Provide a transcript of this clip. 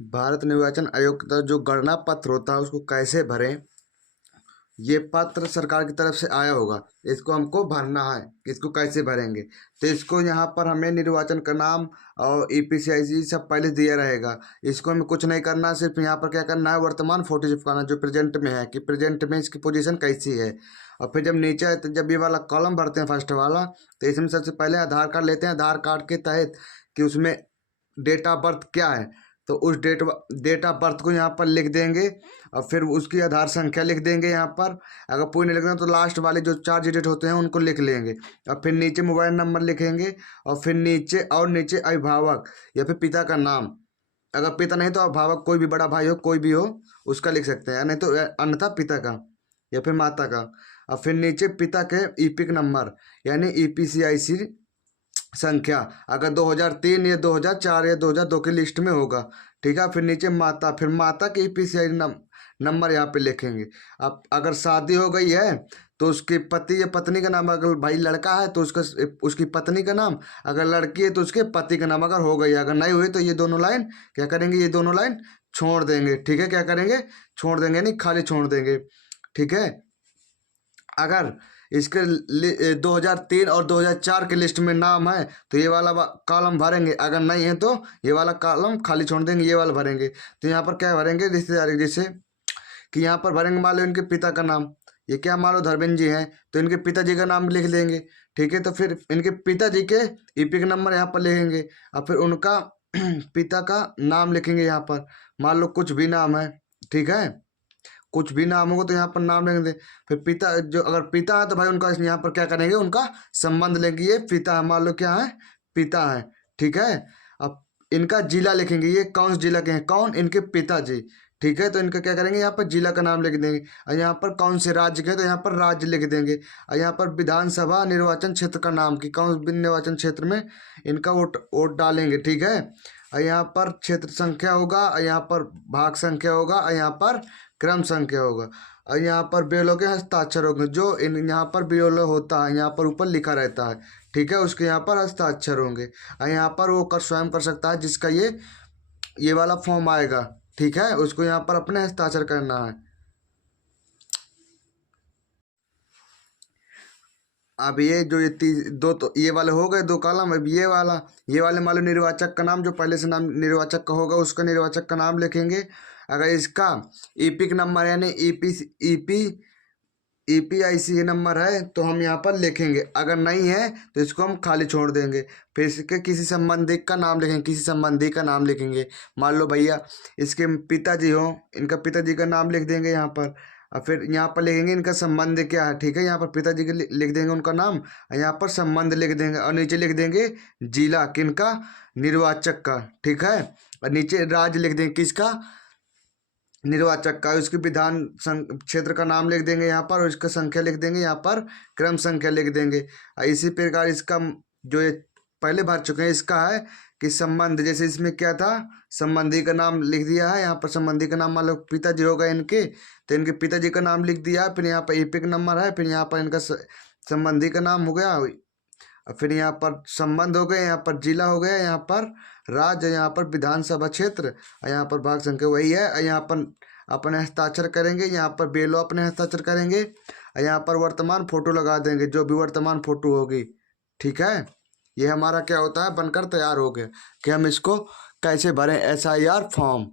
भारत निर्वाचन आयोग का जो गणना पत्र होता है उसको कैसे भरें। ये पत्र सरकार की तरफ से आया होगा, इसको हमको भरना है। इसको कैसे भरेंगे, तो इसको यहाँ पर हमें निर्वाचन का नाम और ईपीसीआईसी सब पहले दिया रहेगा। इसको हमें कुछ नहीं करना, सिर्फ यहाँ पर क्या करना है, वर्तमान फोटो चिपकाना जो प्रेजेंट में है कि प्रेजेंट में इसकी पोजीशन कैसी है। और फिर जब नीचे है तो जब ये वाला कॉलम भरते हैं फर्स्ट वाला, तो इसमें सबसे पहले आधार कार्ड लेते हैं। आधार कार्ड के तहत कि उसमें डेट ऑफ बर्थ क्या है, तो उस डेट ऑफ बर्थ को यहाँ पर लिख देंगे। और फिर उसकी आधार संख्या लिख देंगे यहाँ पर। अगर पूरी नहीं लिखना तो लास्ट वाले जो 4 डिजिट होते हैं उनको लिख लेंगे। और फिर नीचे मोबाइल नंबर लिखेंगे। और फिर नीचे अभिभावक या फिर पिता का नाम। अगर पिता नहीं तो अभिभावक, कोई भी बड़ा भाई हो कोई भी हो उसका लिख सकते हैं, नहीं तो अन्यथा पिता का या फिर माता का। और फिर नीचे पिता के ईपिक नंबर यानी ईपीसीआईसी संख्या, अगर 2003 या 2004 या 2002 की लिस्ट में होगा, ठीक है। फिर नीचे माता, फिर माता के ईपीसीआई नंबर यहाँ पे लिखेंगे। अब अगर शादी हो गई है तो उसके पति या पत्नी का नाम, अगर भाई लड़का है तो उसकी पत्नी का नाम, अगर लड़की है तो उसके पति का नाम अगर हो गई। अगर नहीं हुई तो ये दोनों लाइन क्या करेंगे, ये दोनों लाइन छोड़ देंगे, ठीक है। क्या करेंगे, छोड़ देंगे, नहीं खाली छोड़ देंगे, ठीक है। अगर इसके 2003 और 2004 के लिस्ट में नाम है तो ये वाला कॉलम भरेंगे, अगर नहीं है तो ये वाला कॉलम खाली छोड़ देंगे, ये वाला भरेंगे। तो यहाँ पर क्या भरेंगे, रिश्तेदारी, जैसे कि यहाँ पर भरेंगे मान लो इनके पिता का नाम, ये क्या मान लो धर्मेंद्र जी हैं तो इनके पिताजी का नाम लिख देंगे, ठीक है। तो फिर इनके पिताजी के ईपिक नंबर यहाँ पर लिखेंगे। और फिर उनका पिता का नाम लिखेंगे यहाँ पर, मान लो कुछ भी नाम है, ठीक है। कुछ भी नाम होगा तो यहाँ पर नाम लेंगे। फिर पिता, जो अगर पिता है तो भाई उनका यहाँ पर क्या करेंगे, उनका संबंध लेंगे। ये पिता है, मान लो क्या है, पिता है, ठीक है। अब इनका जिला लिखेंगे, ये कौन से जिला के हैं, कौन, इनके पिताजी, ठीक है। तो इनका क्या करेंगे, यहाँ पर जिला का नाम लिख देंगे। और यहाँ पर कौन से राज्य के, तो यहाँ पर राज्य लिख देंगे। और यहाँ पर विधानसभा निर्वाचन क्षेत्र का नाम कि कौन निर्वाचन क्षेत्र में इनका वोट डालेंगे, ठीक है। और यहाँ पर क्षेत्र संख्या होगा, और यहाँ पर भाग संख्या होगा, और यहाँ पर क्रम संख्या होगा। और यहाँ पर बेलों के हस्ताक्षर होंगे, जो यहाँ पर बेलो होता है यहाँ पर ऊपर लिखा रहता है, ठीक है, उसके यहाँ पर हस्ताक्षर होंगे। और यहाँ पर वो स्वयं कर सकता है जिसका ये वाला फॉर्म आएगा, ठीक है, उसको यहाँ पर अपने हस्ताक्षर करना है। अब ये जो दो, तो ये वाले हो गए 2 कॉलम। अब ये वाले मान लो निर्वाचक का नाम, जो पहले से नाम निर्वाचक का होगा उसका निर्वाचक का नाम लिखेंगे। अगर इसका ईपिक नंबर यानी ईपीआईसी नंबर है तो हम यहाँ पर लिखेंगे, अगर नहीं है तो इसको हम खाली छोड़ देंगे। फिर इसके किसी संबंधी का नाम लिखेंगे, किसी संबंधी का नाम लिखेंगे। मान लो भैया इसके पिताजी हो, इनका पिताजी का नाम लिख देंगे यहाँ पर। और फिर यहाँ पर लिखेंगे इनका संबंध क्या है, ठीक है। यहाँ पर पिताजी के लिख देंगे उनका नाम, और यहाँ पर संबंध लिख देंगे। और नीचे लिख देंगे जिला किनका, निर्वाचक का, ठीक है। और नीचे राज्य लिख देंगे किसका, निर्वाचक का। उसकी विधान क्षेत्र का नाम लिख देंगे यहाँ पर, और इसका संख्या लिख देंगे यहाँ पर, क्रम संख्या लिख देंगे। और इसी प्रकार इसका जो ये पहले भर चुके हैं इसका है कि संबंध, जैसे इसमें क्या था, संबंधी का नाम लिख दिया है। यहाँ पर संबंधी का नाम मान लो पिताजी होगा इनके, तो इनके पिताजी का नाम लिख दिया। फिर यहाँ पर ईपिक नंबर है, फिर यहाँ पर इनका संबंधी का नाम हो गया, और फिर यहाँ पर संबंध हो गए, यहाँ पर जिला हो गया, यहाँ पर राज्य, यहाँ पर विधानसभा क्षेत्र, और यहाँ पर भाग संख्या वही है। और यहाँ पर अपने हस्ताक्षर करेंगे, यहाँ पर बेलो अपने हस्ताक्षर करेंगे, और यहाँ पर वर्तमान फोटो लगा देंगे, जो भी वर्तमान फोटो होगी, ठीक है। ये हमारा क्या होता है, बनकर तैयार हो गया कि हम इसको कैसे भरें SIR फॉर्म।